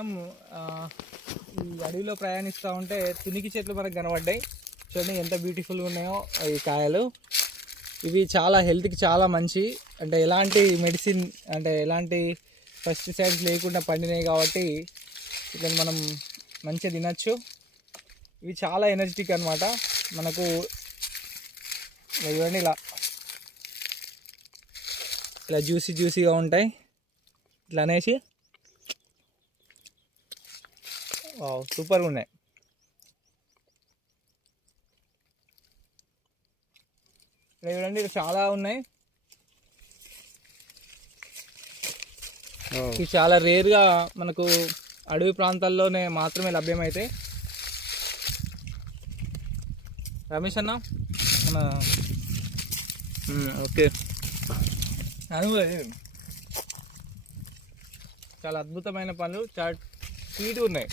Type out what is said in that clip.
మనం ఈ అడవిలో ప్రయాణిస్తూ ఉంటే తునికి చెట్లు మనకు కనబడ్డాయి. చూడండి ఎంత బ్యూటిఫుల్గా ఉన్నాయో ఈ కాయలు. ఇవి చాలా హెల్త్కి చాలా మంచి, అంటే ఎలాంటి మెడిసిన్ అంటే ఎలాంటి పెస్టిసైడ్స్ లేకుండా పండినాయి కాబట్టి ఇట్లా మనం మంచిగా తినచ్చు. ఇవి చాలా ఎనర్జెటిక్ అనమాట. మనకు చూడండి ఇలా ఇలా జ్యూసీగా ఉంటాయి. ఇట్లా అనేసి సూపర్గా ఉన్నాయి. ఇక్కడ చూడండి చాలా ఉన్నాయి. ఇవి చాలా రేర్గా మనకు అడవి ప్రాంతాల్లోనే మాత్రమే లభ్యమవుతాయి. రమేష్ అన్న మన ఓకే చాలా అద్భుతమైన పనులు, చాలా స్వీట్గా ఉన్నాయి.